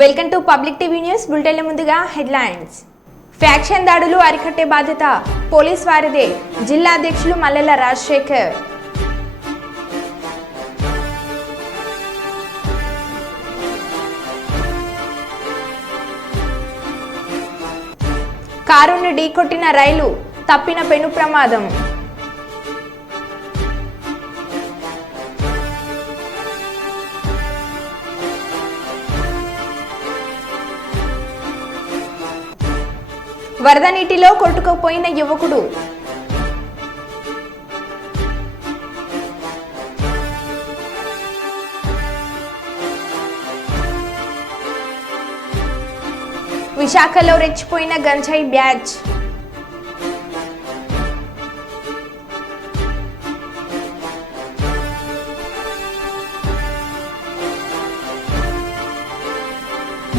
Welcome to public TV news బులెటిన్ల ముందుగా headlines. Faction దాడులు అరికట్టే బాధ్యత పోలీస్ వారిదే, జిల్లా అధ్యక్షులు మల్లెల రాజశేఖర్. కారును ఢీకొట్టిన రైలు, తప్పిన పెను ప్రమాదం. వరద నీటిలో కొట్టుకుపోయిన యువకుడు. విశాఖలో రెచ్చిపోయిన గంజాయి బ్యాచ్.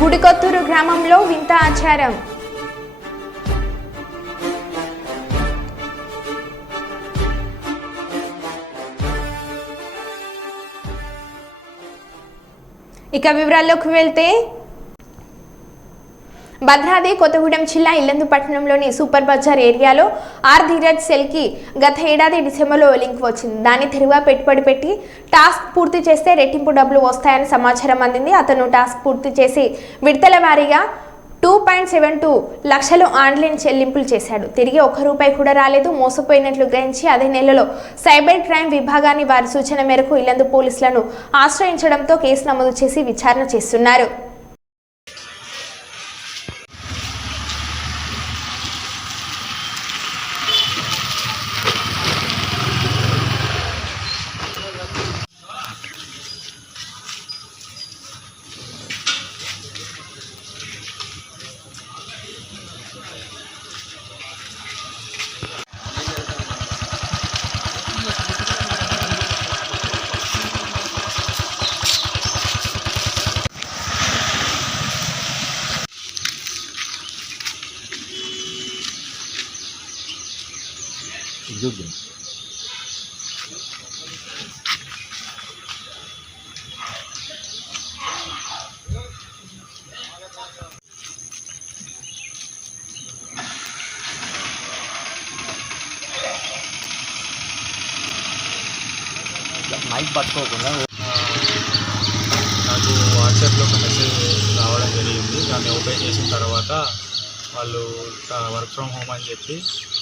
గుడికొత్తూరు గ్రామంలో వింత ఆచారం. ఇక వివరాల్లోకి వెళ్తే, భద్రాద్రి కొత్తగూడెం జిల్లా ఇల్లందు పట్టణంలోని సూపర్ బజార్ ఏరియాలో ఆర్ ధీరజ్ సెల్కి గత ఏడాది డిసెంబర్లో లింక్ వచ్చింది. దాన్ని తిరుగుగా పెట్టుబడి పెట్టి టాస్క్ పూర్తి చేస్తే రెట్టింపు డబ్బులు వస్తాయని సమాచారం అందింది. అతను టాస్క్ పూర్తి చేసి విడతల వారీగా 2.72 లక్షలు ఆన్లైన్ చెల్లింపులు చేశాడు. తిరిగి ₹1 కూడా రాలేదు. మోసపోయినట్లు గ్రహించి అదే నెలలో సైబర్ క్రైమ్ విభాగాన్ని వారి సూచన మేరకు ఇల్లందు పోలీసులను ఆశ్రయించడంతో కేసు నమోదు చేసి విచారణ చేస్తున్నారు. మైక్ పట్టుకోకుండా నాకు వాట్సాప్లో ఒక మెసేజ్ రావడం జరిగింది. దాన్ని ఓపెన్ చేసిన తర్వాత వాళ్ళు వర్క్ ఫ్రమ్ హోమ్ అని చెప్పి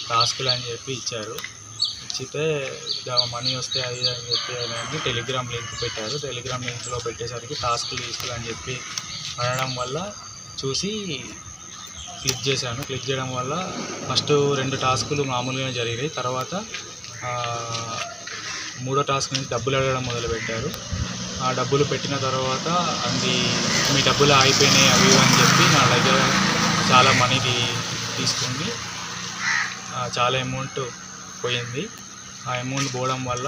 టాస్క్లు అని చెప్పి ఇచ్చారు. ఇచ్చితే మనీ వస్తే అది అని చెప్పి అని టెలిగ్రామ్ లింక్ పెట్టారు. టెలిగ్రామ్ లింక్లో పెట్టేసరికి టాస్క్లు అని చెప్పి అనడం వల్ల చూసి క్లిక్ చేశాను. క్లిక్ చేయడం వల్ల ఫస్ట్ 2 టాస్కులు మామూలుగానే జరిగాయి. తర్వాత 3వ టాస్క్ నుంచి డబ్బులు అడగడం మొదలుపెట్టారు. ఆ డబ్బులు పెట్టిన తర్వాత అది మీ డబ్బులు అయిపోయినాయి అవి అని చెప్పి నా దగ్గర చాలా మనీ తీసుకుంది. చాలా అమౌంట్ పోయింది. ఆ అమౌంట్ పోవడం వల్ల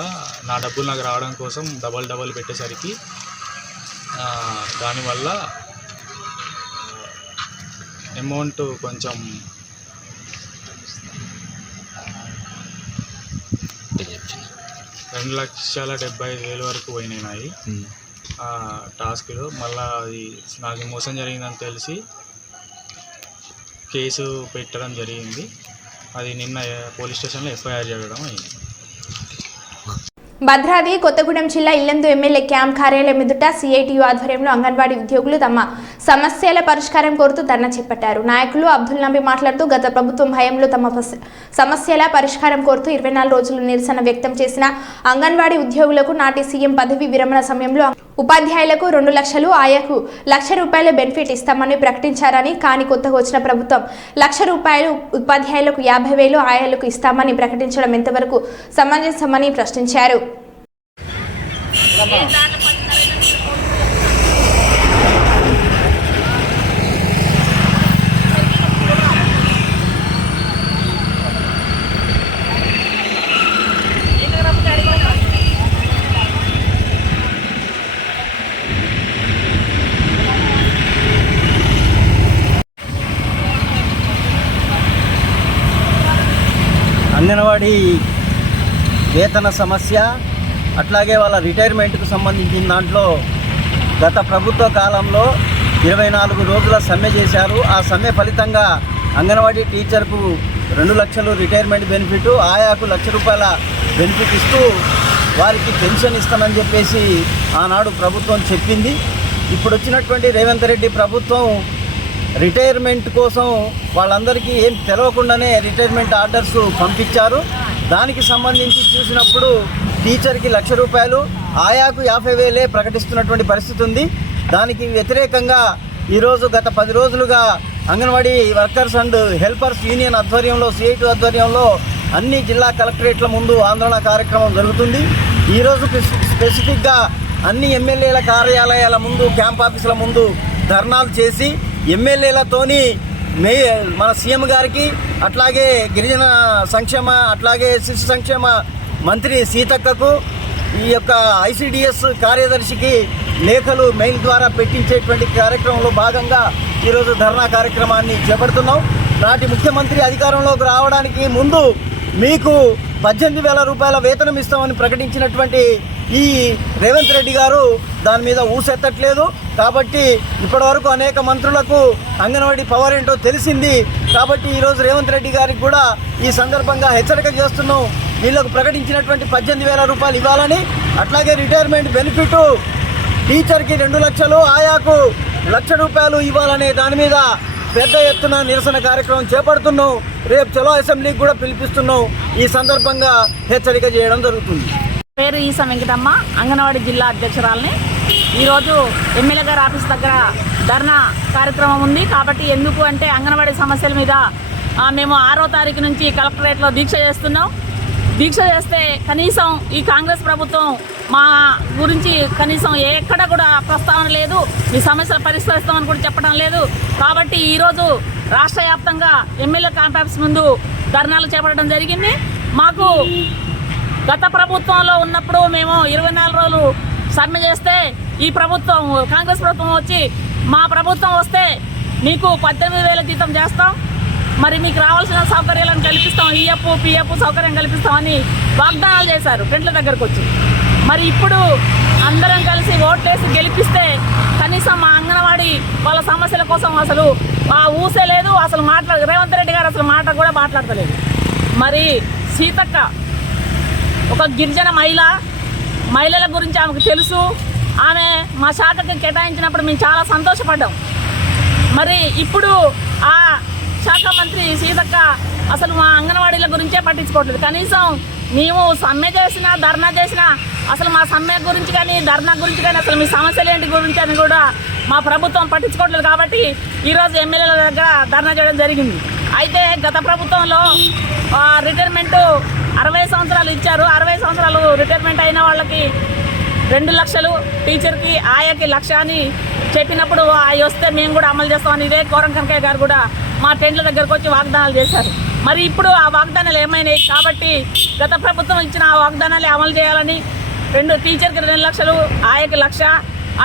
నా డబ్బులు నాకు రావడం కోసం డబల్ పెట్టేసరికి దానివల్ల అమౌంట్ కొంచెం 2,75,000 వరకు పోయినాయి ఆ టాస్క్లో. మళ్ళీ అది నాకు మోసం జరిగిందని తెలిసి కేసు పెట్టడం జరిగింది. అది నిన్న పోలీస్ స్టేషన్లో ఎఫ్ఐఆర్ చేయడం అయింది. భద్రాద్రి కొత్తగూడెం జిల్లా ఇల్లందు ఎమ్మెల్యే క్యాంప్ కార్యాలయం ఎదుట సిఐటియు ఆధ్వర్యంలో అంగన్వాడీ ఉద్యోగులు తమ సమస్యల పరిష్కారం కోరుతూ ధర్నా చేపట్టారు. నాయకులు అబ్దుల్ నబీ మాట్లాడుతూ గత ప్రభుత్వం హయాంలో తమ సమస్యల పరిష్కారం కోరుతూ 24 రోజులు నిరసన వ్యక్తం చేసిన అంగన్వాడీ ఉద్యోగులకు నాటి సీఎం పదవి విరమణ సమయంలో ఉపాధ్యాయులకు 2 లక్షలు, ఆయాకు ₹1,00,000 బెనిఫిట్ ఇస్తామని ప్రకటించారని, కానీ కొత్తగా వచ్చిన ప్రభుత్వం ₹1,00,000 ఉపాధ్యాయులకు 50,000 ఆయాలకు ఇస్తామని ప్రకటించడం ఎంతవరకు సమంజసమని ప్రశ్నించారు. అంగన్వాడీ వేతన సమస్య, అట్లాగే వాళ్ళ రిటైర్మెంట్కు సంబంధించిన దాంట్లో గత ప్రభుత్వ కాలంలో 24 రోజుల సమ్మె చేశారు. ఆ సమ్మె ఫలితంగా అంగన్వాడీ టీచర్కు 2 లక్షలు రిటైర్మెంట్ బెనిఫిట్, ఆయాకు ₹1,00,000 బెనిఫిట్ ఇస్తూ వారికి పెన్షన్ ఇస్తామని చెప్పేసి ఆనాడు ప్రభుత్వం చెప్పింది. ఇప్పుడు వచ్చినటువంటి రేవంత్ రెడ్డి ప్రభుత్వం రిటైర్మెంట్ కోసం వాళ్ళందరికీ ఏం తెలవకుండానే రిటైర్మెంట్ ఆర్డర్స్ పంపించారు. దానికి సంబంధించి చూసినప్పుడు టీచర్కి ₹1,00,000, ఆయాకు 50,000 ప్రకటిస్తున్నటువంటి పరిస్థితి ఉంది. దానికి వ్యతిరేకంగా ఈరోజు గత 10 రోజులుగా anganwadi workers and helpers union ఆధ్వర్యంలో, CIT ఆధ్వర్యంలో అన్ని జిల్లా కలెక్టరేట్ల ముందు ఆందోళన కార్యక్రమం జరుగుతుంది. ఈరోజు స్పెసిఫిక్గా అన్ని ఎమ్మెల్యేల కార్యాలయాల ముందు, క్యాంప్ ఆఫీసుల ముందు ధర్నాలు చేసి ఎమ్మెల్యేలతోని మన సీఎం గారికి, అట్లాగే గిరిజన సంక్షేమ, అట్లాగే శిశు సంక్షేమ మంత్రి సీతక్కకు, ఈ యొక్క ICDS కార్యదర్శికి లేఖలు మెయిల్ ద్వారా పెట్టించేటువంటి కార్యక్రమంలో భాగంగా ఈరోజు ధర్నా కార్యక్రమాన్ని చేపడుతున్నాం. నాటి ముఖ్యమంత్రి అధికారంలోకి రావడానికి ముందు మీకు ₹18,000 వేతనం ఇస్తామని ప్రకటించినటువంటి ఈ రేవంత్ రెడ్డి గారు దాని మీద ఊసెత్తట్లేదు. కాబట్టి ఇప్పటివరకు అనేక మంత్రులకు అంగన్వాడీ పవర్ ఏంటో తెలిసింది. కాబట్టి ఈరోజు రేవంత్ రెడ్డి గారికి కూడా ఈ సందర్భంగా హెచ్చరిక చేస్తున్నాం. వీళ్ళకు ప్రకటించినటువంటి ₹18,000 ఇవ్వాలని, అట్లాగే రిటైర్మెంట్ బెనిఫిట్ టీచర్కి 2 లక్షలు, ఆయాకు ₹1,00,000 ఇవ్వాలనే దాని మీద పెద్ద ఎత్తున నిరసన కార్యక్రమం చేపడుతున్నాం. రేపు చలో అసెంబ్లీకి కూడా పిలిపిస్తున్నాం. ఈ సందర్భంగా హెచ్చరిక చేయడం జరుగుతుంది. పేరు ఈసా వెంకటమ్మ, అంగన్వాడీ జిల్లా అధ్యక్షురాలని. ఈరోజు ఎమ్మెల్యే గారి ఆఫీస్ దగ్గర ధర్నా కార్యక్రమం ఉంది. కాబట్టి ఎందుకు అంటే అంగన్వాడీ సమస్యల మీద మేము 6వ తారీఖు నుంచి కలెక్టరేట్లో దీక్ష చేస్తున్నాం. దీక్ష చేస్తే కనీసం ఈ కాంగ్రెస్ ప్రభుత్వం మా గురించి కనీసం ఎక్కడ కూడా ప్రస్తావన లేదు, మీ సమస్యలు పరిష్కరిస్తామని కూడా చెప్పడం లేదు. కాబట్టి ఈరోజు రాష్ట్ర వ్యాప్తంగా ఎమ్మెల్యే క్యాంప్ ఆఫీస్ ముందు ధర్నాలు చేపట్టడం జరిగింది. మాకు గత ప్రభుత్వంలో ఉన్నప్పుడు మేము 24 రోజులు సమ్మె చేస్తే ఈ ప్రభుత్వం, కాంగ్రెస్ ప్రభుత్వం వచ్చి మా ప్రభుత్వం వస్తే మీకు 18,000 జీతం చేస్తాం, మరి మీకు రావాల్సిన సౌకర్యాలను కల్పిస్తాం, ఈఎఫ్ పిఎఫ్ సౌకర్యం కల్పిస్తామని వాగ్దానాలు చేశారు ఫ్రెండ్ల దగ్గరకు వచ్చి. మరి ఇప్పుడు అందరం కలిసి ఓట్లేసి గెలిపిస్తే కనీసం మా అంగన్వాడీ వాళ్ళ సమస్యల కోసం అసలు ఊసే లేదు. అసలు రేవంత్ రెడ్డి గారు అసలు మాట కూడా మాట్లాడతలేదు. మరి సీతక్క ఒక గిరిజన మహిళల గురించి ఆమెకు తెలుసు. ఆమె మా శాఖకి కేటాయించినప్పుడు మేము చాలా సంతోషపడ్డాం. మరి ఇప్పుడు ఆ శాఖ మంత్రి సీతక్క అసలు మా అంగన్వాడీల గురించే పట్టించుకోవట్లేదు. కనీసం మేము సమ్మె చేసినా, ధర్నా చేసినా అసలు మా సమ్మె గురించి కానీ, ధర్నా గురించి కానీ, అసలు మీ సమస్యలు ఏంటి గురించి అని కూడా మా ప్రభుత్వం పట్టించుకోవట్లేదు. కాబట్టి ఈరోజు ఎమ్మెల్యేల దగ్గర ధర్నా చేయడం జరిగింది. అయితే గత ప్రభుత్వంలో రిటైర్మెంట్ 60 సంవత్సరాలు ఇచ్చారు. 60 సంవత్సరాలు రిటైర్మెంట్ అయిన వాళ్ళకి 2 లక్షలు, టీచర్కి ఆయాకి 1,00,000 అని చెప్పినప్పుడు అవి వస్తే మేము కూడా అమలు చేస్తామని ఇదే కోరం కనకయ్య గారు కూడా మా టెంట్ల దగ్గరకు వచ్చి వాగ్దానాలు చేశారు. మరి ఇప్పుడు ఆ వాగ్దానాలు ఏమైనాయి? కాబట్టి గత ప్రభుత్వం ఇచ్చిన ఆ వాగ్దానాలు అమలు చేయాలని, టీచర్కి 2 లక్షలు, ఆయాకి 1,00,000,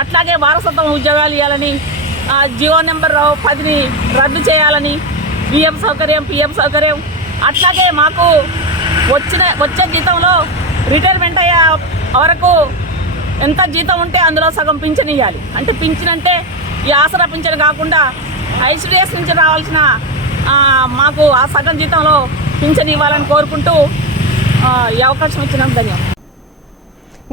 అట్లాగే వారసత్వం ఉద్యోగాలు ఇవ్వాలని, జియో నెంబర్ 10ని రద్దు చేయాలని, పిఎఫ్ సౌకర్యం, అట్లాగే మాకు వచ్చే జీతంలో రిటైర్మెంట్ అయ్యే వరకు ఎంత జీతం ఉంటే అందులో సగం పింఛన్ ఇవ్వాలి. అంటే పింఛన్ అంటే ఈ ఆసరా పింఛన్ కాకుండా ICDS నుంచి రావాల్సిన మాకు ఆ సగం జీతంలో పింఛన్ ఇవ్వాలని కోరుకుంటూ ఈ అవకాశం ఇచ్చినందుకు ధన్యవాదాలు.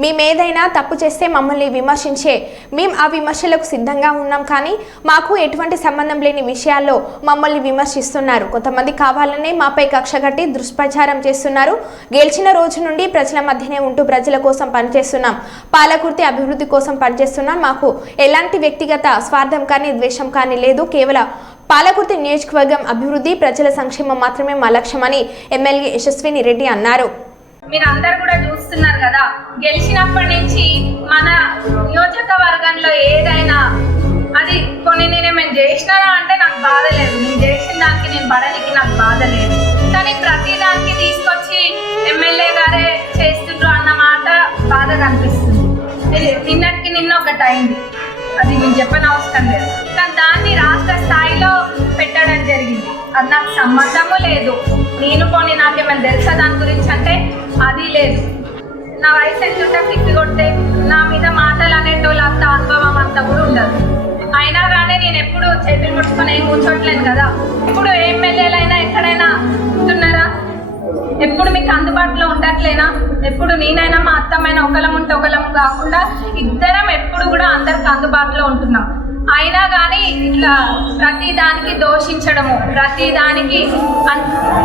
మేమేదైనా తప్పు చేస్తే మమ్మల్ని విమర్శించే మేము ఆ విమర్శలకు సిద్ధంగా ఉన్నాం, కానీ మాకు ఎటువంటి సంబంధం లేని విషయాల్లో మమ్మల్ని విమర్శిస్తున్నారు. కొంతమంది కావాలనే మాపై కక్ష కట్టి దుష్ప్రచారం చేస్తున్నారు. గెలిచిన రోజు నుండి ప్రజల మధ్యనే ఉంటూ ప్రజల కోసం పనిచేస్తున్నాం, పాలకుర్తి అభివృద్ధి కోసం పనిచేస్తున్నాం. మాకు ఎలాంటి వ్యక్తిగత స్వార్థం కానీ ద్వేషం కానీ లేదు. కేవలం పాలకుర్తి నియోజకవర్గం అభివృద్ధి, ప్రజల సంక్షేమం మాత్రమే మా లక్ష్యమని ఎమ్మెల్యే యశస్విని రెడ్డి అన్నారు. మీరు అందరు కూడా చూస్తున్నారు కదా, గెలిచినప్పటి నుంచి మన నియోజకవర్గంలో ఏదైనా అది కొన్ని నేనేమైనా చేసినారా అంటే నాకు బాధ లేదు, నేను చేసిన దానికి నేను పడనికి నాకు బాధ లేదు. కానీ ప్రతి దానికి తీసుకొచ్చి ఎమ్మెల్యే గారే చేస్తుండ్రు అన్న మాట బాధగా అనిపిస్తుంది. నిన్న ఒకటి అయింది, అది నేను చెప్పని అవసరం లేదు, కానీ దాన్ని రాష్ట్ర స్థాయిలో పెట్టడం జరిగింది. అది నాకు సంబంధము లేదు. నేను పోనీ నాకేమైనా తెలుసా దాని గురించి అంటే అది లేదు. నా వయసు ఎంతుంటే పిచ్చి కొట్టే నా మీద మాటలు అనేటోళ్ళు అంత అనుభవం అంతా కూడా ఉండదు. అయినా కానీ నేను ఎప్పుడు చేతులు ముట్టుకొని ఏం కూర్చోట్లేను కదా. ఇప్పుడు ఎమ్మెల్యేలైనా ఎక్కడైనా ఉంటున్నారా? ఎప్పుడు మీకు అందుబాటులో ఉండట్లేనా? ఎప్పుడు నేనైనా మా అత్తమైనా ఒకలం ఉంటే ఒకలం కాకుండా ఇద్దరం ఎప్పుడు కూడా అందరికి అందుబాటులో ఉంటున్నాం. అయినా కానీ ఇట్లా ప్రతి దానికి దోషించడము, ప్రతి దానికి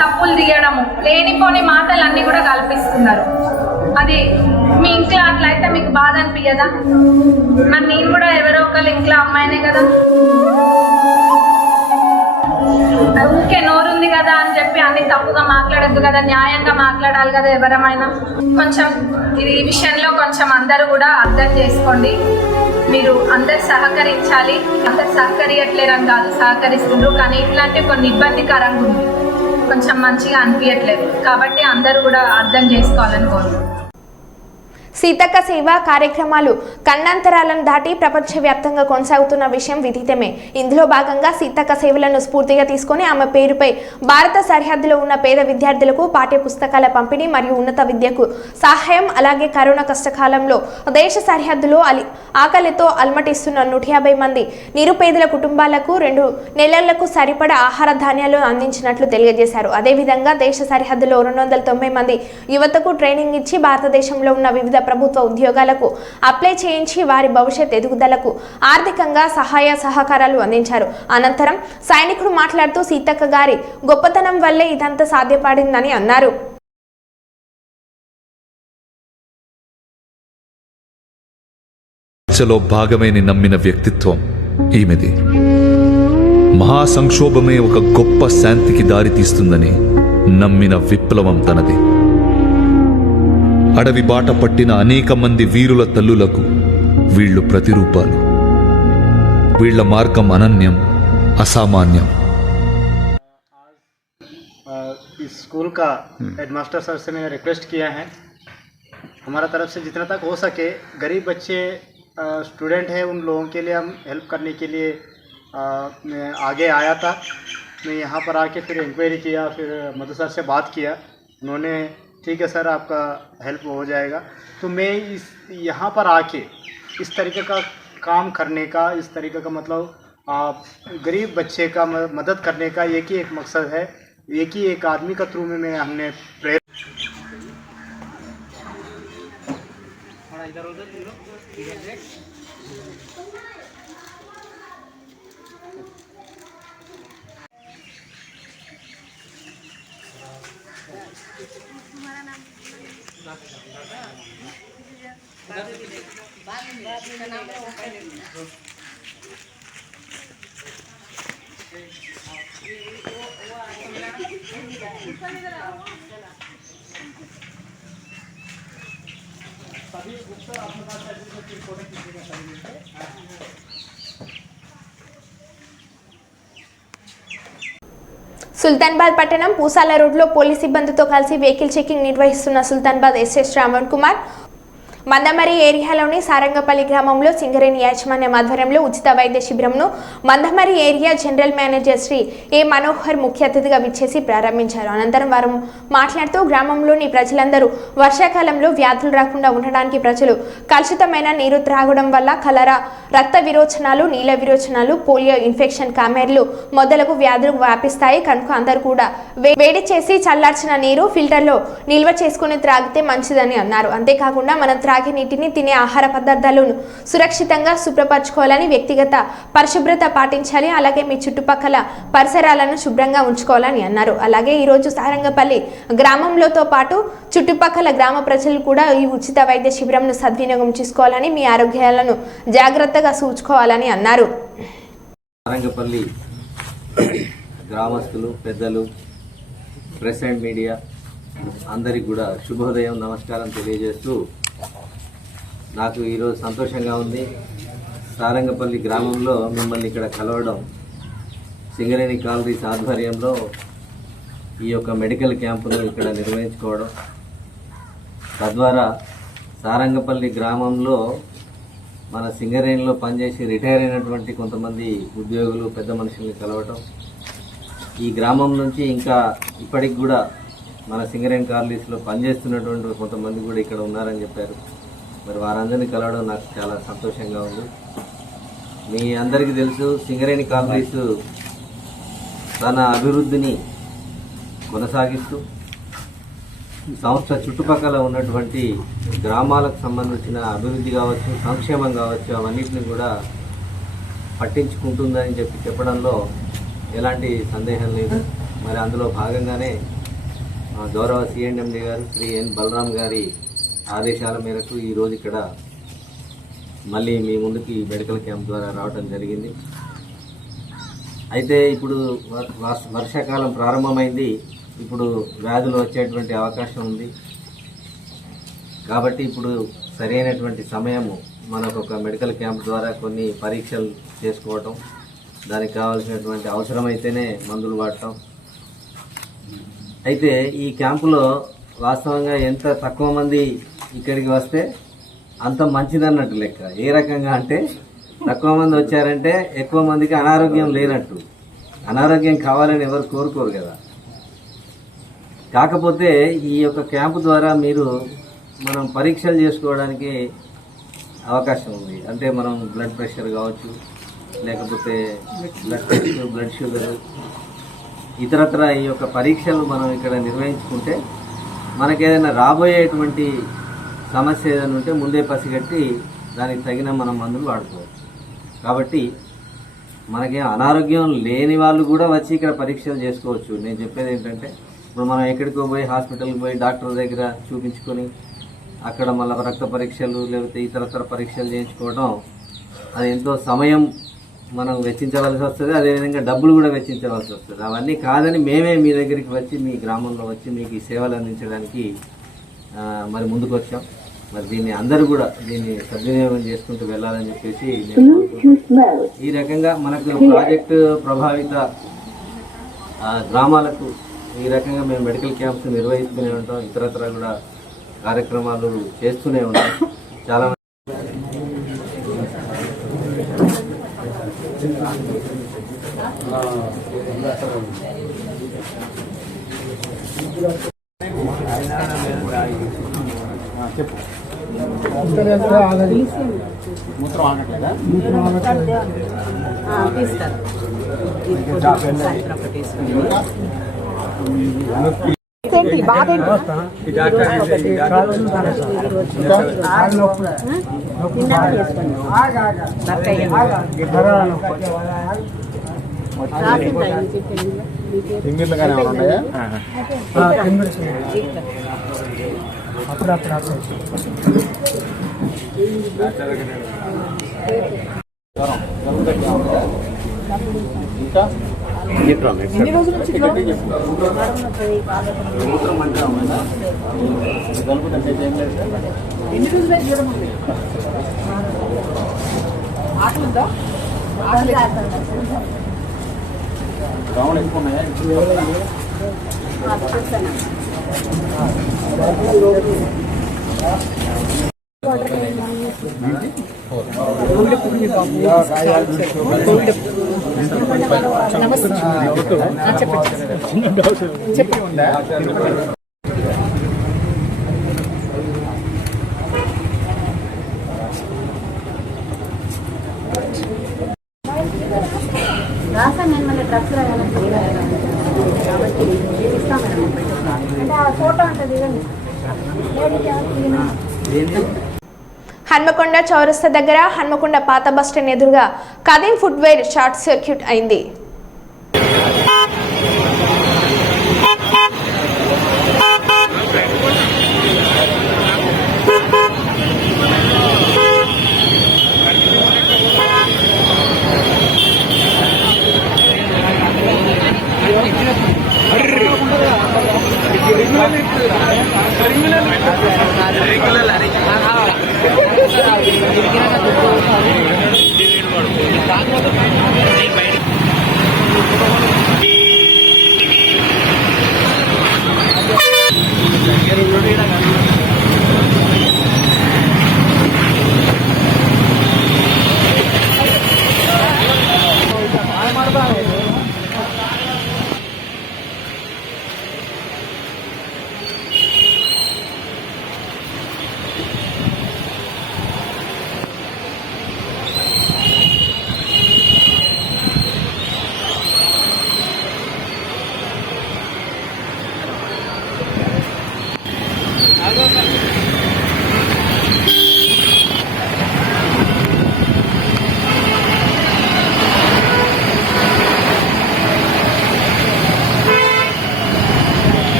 తప్పులు తీయడము, లేనిపోని మాటలన్నీ కూడా కల్పిస్తున్నారు. అది మీ ఇంట్లో అట్లయితే మీకు బాధ అనిపించదా? మరి నేను కూడా ఎవరో ఒకళ్ళు ఇంట్లో అమ్మాయినే కదా. ఊరికే నోరుంది కదా అని చెప్పి అన్ని తప్పుగా మాట్లాడద్దు కదా, న్యాయంగా మాట్లాడాలి కదా ఎవరమైనా. కొంచెం ఈ విషయంలో కొంచెం అందరూ కూడా అర్థం చేసుకోండి. మీరు అందరు సహకరించాలి. అందరు సహకరియట్లేరని కాదు, సహకరిస్తున్నారు, కానీ ఇట్లాంటి కొన్ని ఇబ్బందికరంగా ఉంది, కొంచెం మంచిగా అనిపించట్లేదు. కాబట్టి అందరూ కూడా అర్థం చేసుకోవాలని కోరుతున్నాను. సీతక్క సేవ కార్యక్రమాలు ఖండాంతరాలను దాటి ప్రపంచవ్యాప్తంగా కొనసాగుతున్న విషయం విదితమే. ఇందులో భాగంగా సీతక్క సేవలను స్ఫూర్తిగా తీసుకుని ఆమె పేరుపై భారత సరిహద్దులో ఉన్న పేద విద్యార్థులకు పాఠ్య పుస్తకాల పంపిణీ మరియు ఉన్నత విద్యకు సహాయం, అలాగే కరోనా కష్టకాలంలో దేశ సరిహద్దులో ఆకలితో అల్మటిస్తున్న 150 మంది నిరుపేదల కుటుంబాలకు 2 నెలలకు సరిపడా ఆహార ధాన్యాలు అందించినట్లు తెలియజేశారు. అదేవిధంగా దేశ సరిహద్దులో 290 మంది యువతకు ట్రైనింగ్ ఇచ్చి భారతదేశంలో ఉన్న వివిధ ప్రభుత్వ ఉద్యోగాలకు అప్లై చేయించి వారి భవిష్యత్ ఎదుగుదలకు ఆర్థికంగా సహాయ సహకారాలు అందించారు. అనంతరం సైనికుడు మాట్లాడుతూ సీతక్క గారి గొప్పతనం వల్లే ఇదంతా సాధ్యపడిందని అన్నారు. భాగమేని నమ్మిన వ్యక్తిత్వం ఈమెది. మహాసంక్షోభమే ఒక గొప్ప శాంతికి దారితీస్తుందని నమ్మిన విప్లవం తనది. అడవి బాట పట్టిన అనేక మంది వీరుల తల్లులకు వీళ్ళు ప్రతిరూపాలు. వీళ్ల మార్గం అనన్యం, అసామాన్యం. इस स्कूल का हेडमास्टर सर से मैंने रिक्वेस्ट किया है, हमारा तरफ से जितना तक हो सके गरीब बच्चे स्टूडेंट हैं उन लोगों के लिए हम हेल्प करने के लिए मैं आगे आया था। मैं यहाँ पर आके फिर इंक्वायरी किया, फिर मधु सर से बात किया, उन्होंने ठीक है सर आपका हेल्प हो जाएगा। तो मैं इस यहाँ पर आके इस तरीके का काम करने का, इस तरीके का मतलब गरीब बच्चे का मदद करने का एक ही एक मकसद है, एक ही एक आदमी का थ्रू में हमने प्रेयर సుల్తాన్బాద్ పట్టణం పూసాల రోడ్లో పోలీస్ సిబ్బందితో కలిసి వెహికల్ చెకింగ్ నిర్వహిస్తున్న సుల్తాన్బాద్ ఎస్ఐ శ్రావణ్ కుమార్ మందమరి ఏరియాలోని సారంగపల్లి గ్రామంలో సింగరేణి యాజమాన్యం ఆధ్వర్యంలో ఉచిత వైద్య శిబిరంను Mandamarri area general manager Shri A Manohar ముఖ్య అతిథిగా విచ్చేసి ప్రారంభించారు. అనంతరం వారు మాట్లాడుతూ గ్రామంలోని ప్రజలందరూ వర్షాకాలంలో వ్యాధులు రాకుండా ఉండడానికి ప్రజలు కలుషితమైన నీరు త్రాగడం వల్ల కలరా, రక్త విరోచనాలు, నీల విరోచనాలు, పోలియో ఇన్ఫెక్షన్, కామెర్లు మొదలగు వ్యాధులు వ్యాపిస్తాయి కనుక అందరూ కూడా వేడి చేసి చల్లార్చిన నీరు ఫిల్టర్లో నిల్వ చేసుకుని త్రాగితే మంచిదని అన్నారు. అంతేకాకుండా మనం త్రాగే నీటిని, తినే ఆహార పదార్థాలను సురక్షితంగా శుభ్రపరచుకోవాలని, వ్యక్తిగత పరిశుభ్రత పాటించాలి, అలాగే మీ చుట్టుపక్కల పరిసరాలను శుభ్రంగా ఉంచుకోవాలని అన్నారు. అలాగే ఈరోజు సారంగపల్లి గ్రామంలోతో పాటు చుట్టుపక్కల గ్రామ ప్రజలు కూడా ఈ ఉచిత వైద్య శిబిరంను సద్వినియోగం చేసుకోవాలని, మీ ఆరోగ్యాలను జాగ్రత్తగా చూసుకోవాలని అన్నారు. సారంగపల్లి గ్రామస్తులు, పెద్దలు, ప్రెస్ అండ్ మీడియా అందరికి కూడా శుభోదయం, నమస్కారం తెలియజేస్తూ నాకు ఈరోజు సంతోషంగా ఉంది. సారంగపల్లి గ్రామంలో మిమ్మల్ని ఇక్కడ కలవడం, సింగరేణి కాలరీస్ ఆధ్వర్యంలో ఈ యొక్క మెడికల్ క్యాంపును ఇక్కడ నిర్వహించుకోవడం, తద్వారా సారంగపల్లి గ్రామంలో మన సింగరేణిలో పనిచేసి రిటైర్ అయినటువంటి కొంతమంది ఉద్యోగులు, పెద్ద మనుషుల్ని కలవటం, ఈ గ్రామం నుంచి ఇంకా ఇప్పటికి కూడా మన సింగరేణి కాలనీస్లో పనిచేస్తున్నటువంటి కొంతమంది కూడా ఇక్కడ ఉన్నారని చెప్పారు. మరి వారందరినీ కలవడం నాకు చాలా సంతోషంగా ఉంది. మీ అందరికీ తెలుసు సింగరేణి కాంగ్రెస్ తన అభివృద్ధిని కొనసాగిస్తూ సంస్థ చుట్టుపక్కల ఉన్నటువంటి గ్రామాలకు సంబంధించిన అభివృద్ధి కావచ్చు, సంక్షేమం కావచ్చు, అవన్నిటిని కూడా పట్టించుకుంటుందని చెప్పడంలో ఎలాంటి సందేహం లేదు. మరి అందులో భాగంగానే గౌరవ సిఎండి గారు శ్రీ ఎన్ బలరాం గారి ఆదేశాల మేరకు ఈరోజు ఇక్కడ మళ్ళీ మీ ముందుకి మెడికల్ క్యాంప్ ద్వారా రావడం జరిగింది. అయితే ఇప్పుడు వర్షాకాలం ప్రారంభమైంది, ఇప్పుడు వ్యాధులు వచ్చేటువంటి అవకాశం ఉంది. కాబట్టి ఇప్పుడు సరైనటువంటి సమయము మనకు ఒక మెడికల్ క్యాంప్ ద్వారా కొన్ని పరీక్షలు చేసుకోవటం, దానికి కావాల్సినటువంటి అవసరమైతేనే మందులు వాడటం. అయితే ఈ క్యాంపులో వాస్తవంగా ఎంత తక్కువ మంది ఇక్కడికి వస్తే అంత మంచిదన్నట్టు లెక్క. ఏ రకంగా అంటే తక్కువ మంది వచ్చారంటే ఎక్కువ మందికి అనారోగ్యం లేనట్టు. అనారోగ్యం కావాలని ఎవరు కోరుకోరు కదా. కాకపోతే ఈ యొక్క క్యాంపు ద్వారా మనం పరీక్షలు చేసుకోవడానికి అవకాశం ఉంది. అంటే మనం బ్లడ్ ప్రెషర్ కావచ్చు, లేకపోతే బ్లడ్ టెస్ట్, బ్లడ్ షుగర్, ఇతరత్ర ఈ యొక్క పరీక్షలు మనం ఇక్కడ నిర్వహించుకుంటే మనకేదైనా రాబోయేటువంటి సమస్య ఏదైనా ఉంటే ముందే పసిగట్టి దానికి తగిన మనం మందులు వాడుకోవచ్చు. కాబట్టి మనకేం అనారోగ్యం లేని వాళ్ళు కూడా వచ్చి ఇక్కడ పరీక్షలు చేసుకోవచ్చు. నేను చెప్పేది ఏంటంటే ఇప్పుడు మనం ఎక్కడికో పోయి హాస్పిటల్కి పోయి డాక్టర్ దగ్గర చూపించుకొని అక్కడ మళ్ళీ రక్త పరీక్షలు లేకపోతే ఇతరతర పరీక్షలు చేయించుకోవడం, అది ఎంతో సమయం మనం వెచ్చించవలసి వస్తుంది, అదేవిధంగా డబ్బులు కూడా వెచ్చించవలసి వస్తుంది. అవన్నీ కాదని మేమే మీ దగ్గరికి వచ్చి మీ గ్రామంలో వచ్చి మీకు ఈ సేవలు అందించడానికి మరి ముందుకు వచ్చాం. మరి దీన్ని అందరూ కూడా దీన్ని సద్వినియోగం చేసుకుంటూ వెళ్ళాలని చెప్పేసి ఈ రకంగా మనకు ప్రాజెక్టు ప్రభావిత గ్రామాలకు ఈ రకంగా మేము మెడికల్ క్యాంప్స్ నిర్వహిస్తూనే ఉంటాం. ఇతరత్ర కూడా కార్యక్రమాలు చేస్తూనే ఉంటాం. చాలా హన్మకొండ చౌరస్తా దగ్గర హన్మకొండ పాత బస్టాండ్ ఎదురుగా కదీం ఫుట్వేర్ షార్ట్ సర్క్యూట్ అయింది.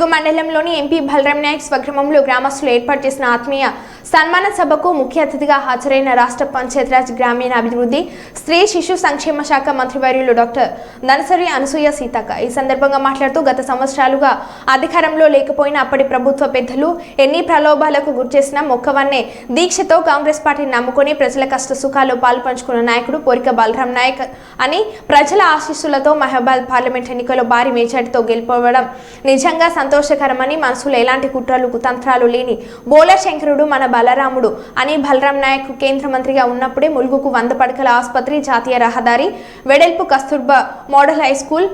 ములుగు మండలంలోని ఎంపీ బలరాం నాయక్ స్వగ్రామంలో గ్రామస్తులు ఏర్పాటు చేసిన ఆత్మీయ సన్మాన సభకు ముఖ్య అతిథిగా హాజరైన రాష్ట్ర పంచాయతీరాజ్ గ్రామీణాభివృద్ధి స్త్రీ శిశు సంక్షేమ శాఖ మంత్రివర్యులు డాక్టర్ దనసరి అనసూయ సీతక్క ఈ సందర్భంగా మాట్లాడుతూ గత సంవత్సరాలుగా అధికారంలో లేకపోయినా అప్పటి ప్రభుత్వ పెద్దలు ఎన్ని ప్రలోభాలకు గురిచేసినా మొక్కవన్నే దీక్షతో కాంగ్రెస్ పార్టీని నమ్ముకొని ప్రజల కష్ట సుఖాల్లో పాల్పంచుకున్న నాయకుడు పోరిక బలరాం నాయక్ అని ప్రజల ఆశీస్సులతో మహబాద్ పార్లమెంట్ ఎన్నికల్లో భారీ మెజార్టీతో గెలుపొందడం నిజంగా సంతోషకరమని మనసులో ఎలాంటి కుట్రలు కుతంత్రాలు లేని బోలర్ శంకరుడు మన బలరాముడు అని బలరాం నాయక్ కేంద్ర మంత్రిగా ఉన్నప్పుడే ములుగుకు 100 పడకల ఆసుపత్రి జాతీయ రహదారి వెడల్పు Kasturba model high school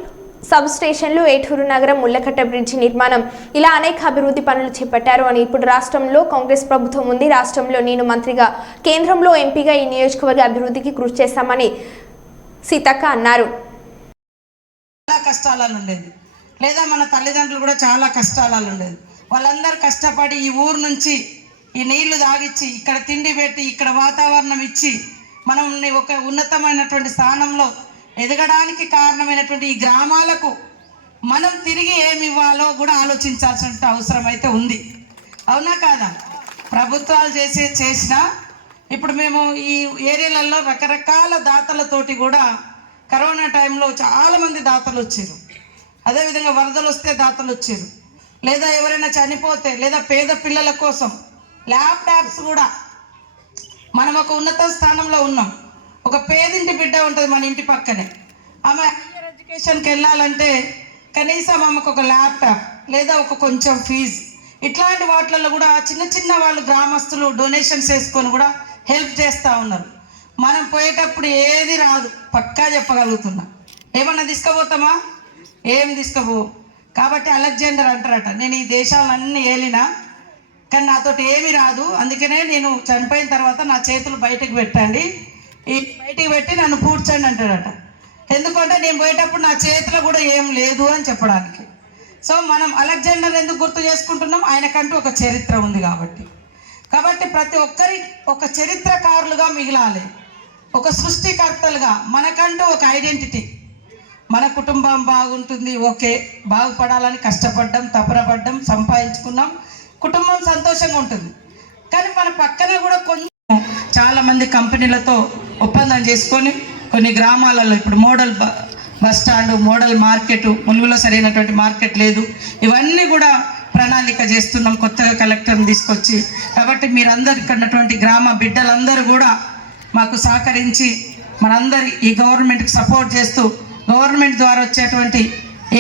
sub స్టేషన్లు ఏటూరు నగరం ముల్లకట్ట బ్రిడ్జి నిర్మాణం ఇలా అనేక అభివృద్ధి పనులు చేపట్టారు అని ఇప్పుడు రాష్ట్రంలో కాంగ్రెస్ ప్రభుత్వం ఉంది రాష్ట్రంలో నేను మంత్రిగా కేంద్రంలో ఎంపీగా ఈ నియోజకవర్గ అభివృద్ధికి కృషి చేస్తామని సీతక్క అన్నారు. చాలా కష్టాలలో ఉండేది లేదా మన తల్లిదండ్రులు కూడా చాలా కష్టాలలో ఉండేది వాళ్ళందరూ కష్టపడి ఈ ఊరు నుంచి ఈ నీళ్లు తాగిచ్చి ఇక్కడ తిండి పెట్టి ఇక్కడ వాతావరణం ఇచ్చి మనం ఒక ఉన్నతమైనటువంటి స్థానంలో ఎదగడానికి కారణమైనటువంటి ఈ గ్రామాలకు మనం తిరిగి ఏమి ఇవ్వాలో కూడా ఆలోచించాల్సిన అవసరం అయితే ఉంది. అవునా కాదా? ప్రభుత్వాలు చేసినా ఇప్పుడు మేము ఈ ఏరియాలలో రకరకాల దాతలతోటి కూడా కరోనా టైంలో చాలామంది దాతలు వచ్చారు. అదేవిధంగా వరదలు వస్తే దాతలు వచ్చారు. లేదా ఎవరైనా చనిపోతే లేదా పేద పిల్లల కోసం ల్యాప్టాప్స్ కూడా మనం ఒక ఉన్నత స్థానంలో ఉన్నాం. ఒక పేదింటి బిడ్డ ఉంటుంది మన ఇంటి పక్కనే, ఆమె హైయర్ ఎడ్యుకేషన్కి వెళ్ళాలంటే కనీసం ఆమెకు ఒక ల్యాప్టాప్ లేదా ఒక కొంచెం ఫీజు ఇట్లాంటి వాటిలలో కూడా చిన్న చిన్న వాళ్ళు గ్రామస్తులు డొనేషన్స్ వేసుకొని కూడా హెల్ప్ చేస్తూ ఉన్నారు. మనం పోయేటప్పుడు ఏది రాదు పక్కా చెప్పగలుగుతున్నా. ఏమన్నా తీసుకుపోతామా? ఏం తీసుకుపో. కాబట్టి అలెగ్జాండర్ అంటారట, నేను ఈ దేశాలన్నీ ఏలినా కానీ నాతోటి ఏమీ రాదు, అందుకనే నేను చనిపోయిన తర్వాత నా చేతులు బయటకు పెట్టండి, ఈ బయటికి పెట్టి నన్ను పూడ్చండి అంటాడట. ఎందుకంటే నేను పోయేటప్పుడు నా చేతిలో కూడా ఏం లేదు అని చెప్పడానికి. సో మనం అలెగ్జాండర్ ఎందుకు గుర్తు చేసుకుంటున్నాం? ఆయనకంటూ ఒక చరిత్ర ఉంది కాబట్టి ప్రతి ఒక్కరి ఒక చరిత్రకారులుగా మిగిలాలి, ఒక సృష్టికర్తలుగా. మనకంటూ ఒక ఐడెంటిటీ, మన కుటుంబం బాగుంటుంది, ఓకే, బాగుపడాలని కష్టపడ్డాం, తపన పడ్డాం, సంపాదించుకున్నాం, కుటుంబం సంతోషంగా ఉంటుంది. కానీ మన పక్కన కూడా కొంచెం చాలామంది కంపెనీలతో ఒప్పందం చేసుకొని కొన్ని గ్రామాలలో ఇప్పుడు model bus stand, model market, ములుగులో సరైనటువంటి మార్కెట్ లేదు, ఇవన్నీ కూడా ప్రణాళిక చేస్తున్నాం కొత్తగా కలెక్టర్ని తీసుకొచ్చి. కాబట్టి మీరందరు ఇక్కడ ఉన్నటువంటి గ్రామ బిడ్డలందరూ కూడా మాకు సహకరించి మనందరి ఈ గవర్నమెంట్కి సపోర్ట్ చేస్తూ గవర్నమెంట్ ద్వారా వచ్చేటువంటి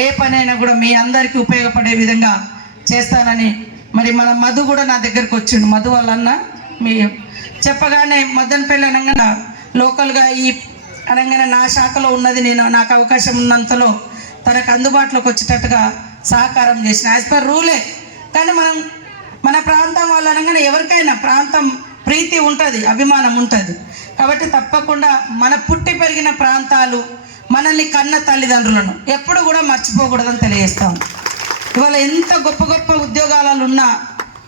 ఏ పనైనా కూడా మీ అందరికీ ఉపయోగపడే విధంగా చేస్తానని. మరి మన మధు కూడా నా దగ్గరకు వచ్చిండు. మధు వాళ్ళన్న మీ చెప్పగానే మదనపల్లి అనగానే లోకల్గా ఈ అనగానే నా శాఖలో ఉన్నది, నేను నాకు అవకాశం ఉన్నంతలో తనకు అందుబాటులోకి వచ్చేటట్టుగా సహకారం చేసిన యాజ్ పర్ రూలే. కానీ మన ప్రాంతం వాళ్ళు అనగానే ఎవరికైనా ప్రాంతం ప్రీతి ఉంటుంది, అభిమానం ఉంటుంది. కాబట్టి తప్పకుండా మన పుట్టి పెరిగిన ప్రాంతాలు, మనల్ని కన్న తల్లిదండ్రులను ఎప్పుడు కూడా మర్చిపోకూడదని తెలియజేస్తాం. ఇవాళ ఎంత గొప్ప గొప్ప ఉద్యోగాలలో ఉన్నా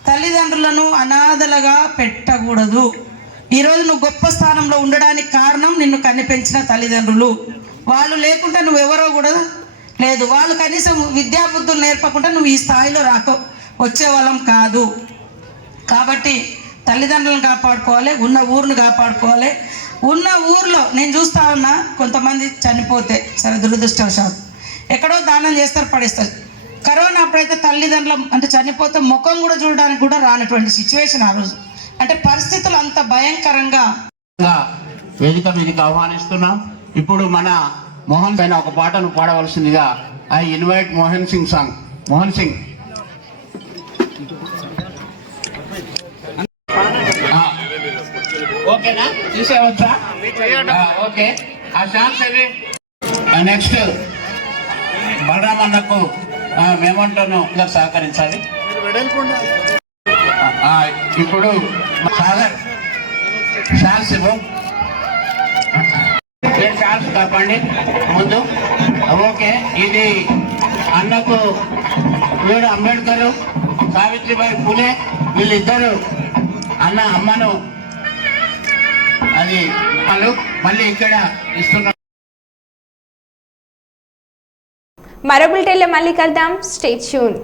తల్లిదండ్రులను అనాథలుగా పెట్టకూడదు. ఈరోజు నువ్వు గొప్ప స్థానంలో ఉండడానికి కారణం నిన్ను కన్ని పెంచిన తల్లిదండ్రులు. వాళ్ళు లేకుండా నువ్వెవరో కూడా లేదు. వాళ్ళు కనీసం విద్యాబుద్ధులు నేర్పకుండా నువ్వు ఈ స్థాయిలో వచ్చేవాళ్ళం కాదు. కాబట్టి తల్లిదండ్రులను కాపాడుకోవాలి, ఉన్న ఊరిని కాపాడుకోవాలి. ఉన్న ఊర్లో నేను చూస్తా ఉన్నా కొంతమంది చనిపోతే సరే దురదృష్టవశాత్తు ఎక్కడో దానం చేస్తారు, పడేస్తారు. కరోనా అప్పుడైతే తల్లిదండ్రులు అంటే చనిపోతే ముఖం కూడా చూడడానికి కూడా రానటువంటి సిచ్యువేషన్ ఆ రోజు. అంటే పరిస్థితులు అంత భయంకరంగా వేదిక మీదకి ఆహ్వానిస్తున్నాం. ఇప్పుడు మన మోహన్ పైన ఒక పాటను పాడవలసిందిగా I invite Mohan Singh song. Mohan Singh ఓకేనా? తీసేవచ్చా? ఓకే. ఆ సాంగ్స్ అవి నెక్స్ట్ బలరాం అన్నకు మేమంటాను సహకరించాలి. ఇప్పుడు సాగర్ షాల్స్ ఇవ్వు, షాల్స్ కాపండి ముందు. ఓకే. ఇది అన్నకు వీడు అంబేద్కర్, సావిత్రిబాయి పూలే వీళ్ళిద్దరు అన్న అమ్మను అది వాళ్ళు మళ్ళీ ఇక్కడ ఇస్తున్నారు. మరో బులెటిన్లో మళ్ళీ కలుద్దాం. Stay tune.